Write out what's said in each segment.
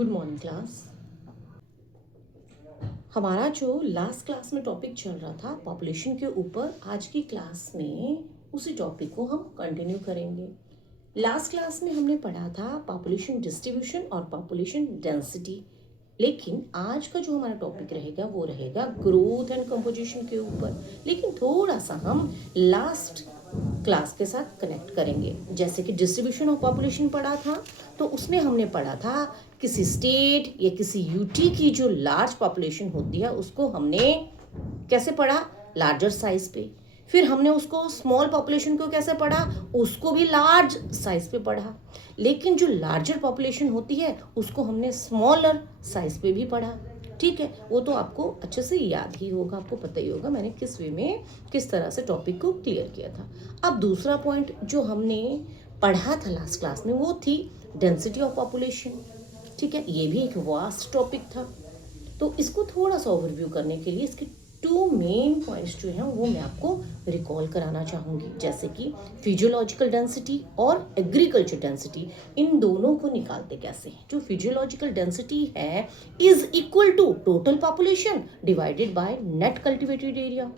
Good morning class. हमारा जो last class में टॉपिक चल रहा था पॉपुलेशन के ऊपर, आज की क्लास में उसी टॉपिक को हम कंटिन्यू करेंगे। लास्ट क्लास में हमने पढ़ा था पॉपुलेशन डिस्ट्रीब्यूशन और पॉपुलेशन डेंसिटी, लेकिन आज का जो हमारा टॉपिक रहेगा वो रहेगा ग्रोथ एंड कंपोजिशन के ऊपर, लेकिन थोड़ा सा हम लास्ट क्लास के साथ कनेक्ट करेंगे। जैसे कि डिस्ट्रीब्यूशन ऑफ पॉपुलेशन पढ़ा था, तो उसमें हमने पढ़ा था किसी स्टेट या किसी यूटी की जो लार्ज पॉपुलेशन होती है उसको हमने कैसे पढ़ा, लार्जर साइज पे। फिर हमने उसको स्मॉल पॉपुलेशन को कैसे पढ़ा, उसको भी लार्ज साइज पे पढ़ा। लेकिन जो लार्जर पॉपुलेशन होती है उसको हमने स्मॉलर साइज पे भी पढ़ा। ठीक है, वो तो आपको अच्छे से याद ही होगा, आपको पता ही होगा मैंने किस वे में किस तरह से टॉपिक को क्लियर किया था। अब दूसरा पॉइंट जो हमने पढ़ा था लास्ट क्लास में वो थी डेंसिटी ऑफ पॉपुलेशन। ठीक है, ये भी एक वास्ट टॉपिक था, तो इसको थोड़ा सा ओवरव्यू करने के लिए इसके टू मेन पॉइंट्स जो हैं वो मैं आपको रिकॉल कराना चाहूँगी, जैसे कि फिजियोलॉजिकल डेंसिटी और एग्रीकल्चर डेंसिटी। इन दोनों को निकालते कैसे हैं। जो फिजियोलॉजिकल डेंसिटी है is equal to total population divided by net cultivated area,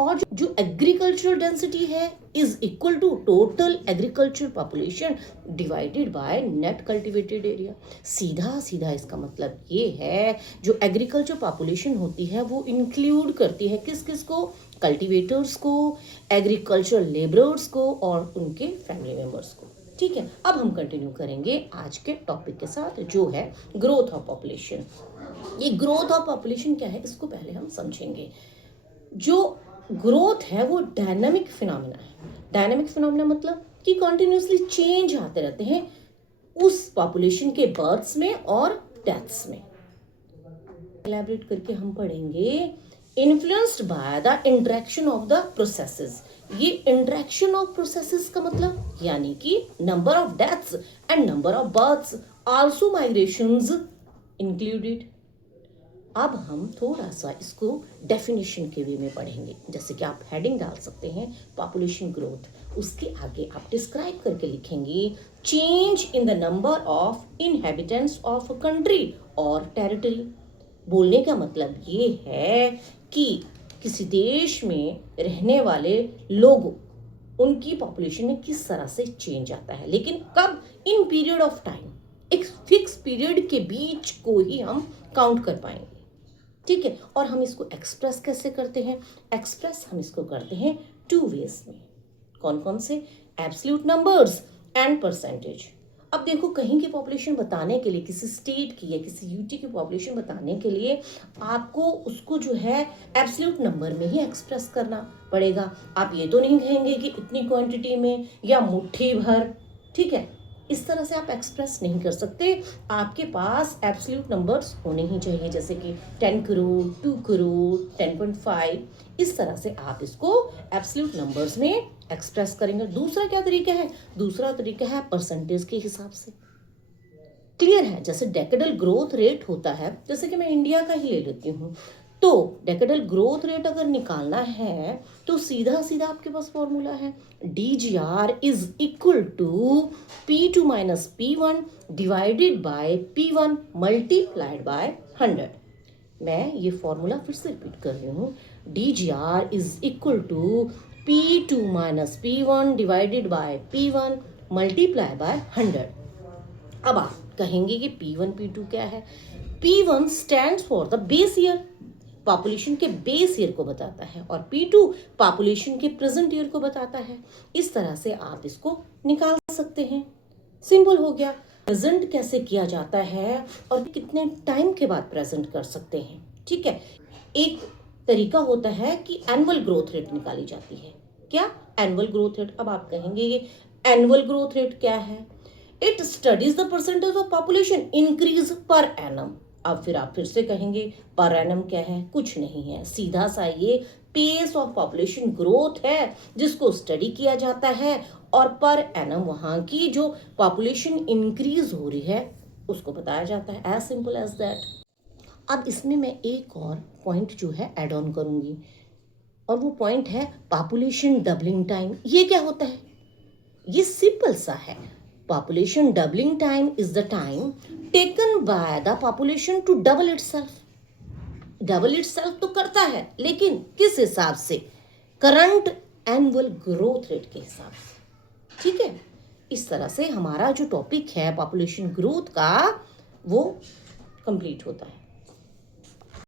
और जो एग्रीकल्चरल डेंसिटी है is equal to total agriculture population divided by net cultivated area. सीधा सीधा इसका मतलब ये है जो एग्रीकल्चर पॉपुलेशन होती है वो इंक्लूड करती है किस किस को, कल्टिवेटर्स को, एग्रीकल्चर लेबरर्स को और उनके फैमिली मेंबर्स को। ठीक है, अब हम कंटिन्यू करेंगे आज के टॉपिक के साथ जो है ग्रोथ ऑफ पॉपुलेशन। ये ग्रोथ ऑफ पॉपुलेशन क्या है इसको पहले हम समझेंगे। जो ग्रोथ है वो डायनामिक फिनोमेना है। डायनामिक फिनोमेना मतलब कि कंटिन्यूसली चेंज आते रहते हैं उस पॉपुलेशन के बर्थ्स में और डेथ्स में। एलैबोरेट करके हम पढ़ेंगे influenced by the interaction of the processes. ये इंटरेक्शन ऑफ प्रोसेसेस का मतलब यानी कि number of deaths and number of births, also migrations included. अब हम थोड़ा सा इसको डेफिनेशन के वे में पढ़ेंगे। जैसे कि आप हेडिंग डाल सकते हैं पॉपुलेशन ग्रोथ, उसके आगे आप डिस्क्राइब करके लिखेंगे change in the number of inhabitants of a country और टेरिटरी। बोलने का मतलब ये है कि किसी देश में रहने वाले लोगों, उनकी पॉपुलेशन में किस तरह से चेंज आता है, लेकिन कब, इन पीरियड ऑफ टाइम, एक फिक्स पीरियड के बीच को ही हम काउंट कर पाएंगे। ठीक है, और हम इसको एक्सप्रेस कैसे करते हैं, एक्सप्रेस हम इसको करते हैं टू वेज में। कौन कौन से, एब्सोल्यूट नंबर्स एंड परसेंटेज। अब देखो, कहीं की पॉपुलेशन बताने के लिए, किसी स्टेट की या किसी यूटी की पॉपुलेशन बताने के लिए आपको उसको जो है एब्सोल्यूट नंबर में ही एक्सप्रेस करना पड़ेगा। आप ये तो नहीं कहेंगे कि इतनी क्वांटिटी में या मुट्ठी भर। ठीक है, इस तरह से आप एक्सप्रेस नहीं कर सकते। आपके पास एब्सोल्यूट नंबर्स होने ही चाहिए, जैसे कि 10 करोड़, 2 करोड़, 10.5, इस तरह से आप इसको एब्सोल्यूट नंबर्स में एक्सप्रेस करेंगे। दूसरा क्या तरीका है, दूसरा तरीका है परसेंटेज के हिसाब से। क्लियर है, जैसे डेकेडल ग्रोथ रेट होता है, जैसे कि मैं इंडिया का ही ले लेती हूँ, तो डेकेडल ग्रोथ रेट अगर निकालना है तो सीधा सीधा आपके पास फॉर्मूला है DGR is equal to P2 minus P1 divided by P1 multiplied by 100। मैं ये फॉर्मूला फिर से रिपीट कर रही हूँ, DGR is equal to P2 minus P1 divided by P1 multiply by 100। अब आप कहेंगे कि P1 P2 क्या है। P1 stands for the base year, population के बेस ईयर को बताता है, और P2 पॉपुलेशन के प्रेजेंट ईयर को बताता है। इस तरह से आप इसको निकाल सकते हैं। सिंपल हो गया। प्रेजेंट कैसे किया जाता है और कितने टाइम के बाद प्रेजेंट कर सकते हैं। ठीक है, एक तरीका होता है कि एनुअल ग्रोथ रेट निकाली जाती है। क्या, एनुअल ग्रोथ रेट। अब आप कहेंगे ये एनुअल ग्रोथ रेट क्या है, it studies the percentage of population increase per annum. अब फिर आप फिर से कहेंगे पर एनम क्या है, कुछ नहीं है, सीधा सा ये पेस ऑफ पॉपुलेशन ग्रोथ है जिसको स्टडी किया जाता है, और पर एनम वहां की जो पॉपुलेशन इंक्रीज हो रही है उसको बताया जाता है। As simple as that. अब इसमें मैं एक और पॉइंट जो है ऐड ऑन करूंगी, और वो पॉइंट है पॉपुलेशन डबलिंग टाइम। ये क्या होता है, ये सिंपल सा है। Population doubling time is the time taken by the population to double itself. Double itself तो करता है, लेकिन किस हिसाब से? करंट एनुअल ग्रोथ रेट के हिसाब से। ठीक है, इस तरह से हमारा जो टॉपिक है पॉपुलेशन ग्रोथ का वो कंप्लीट होता है।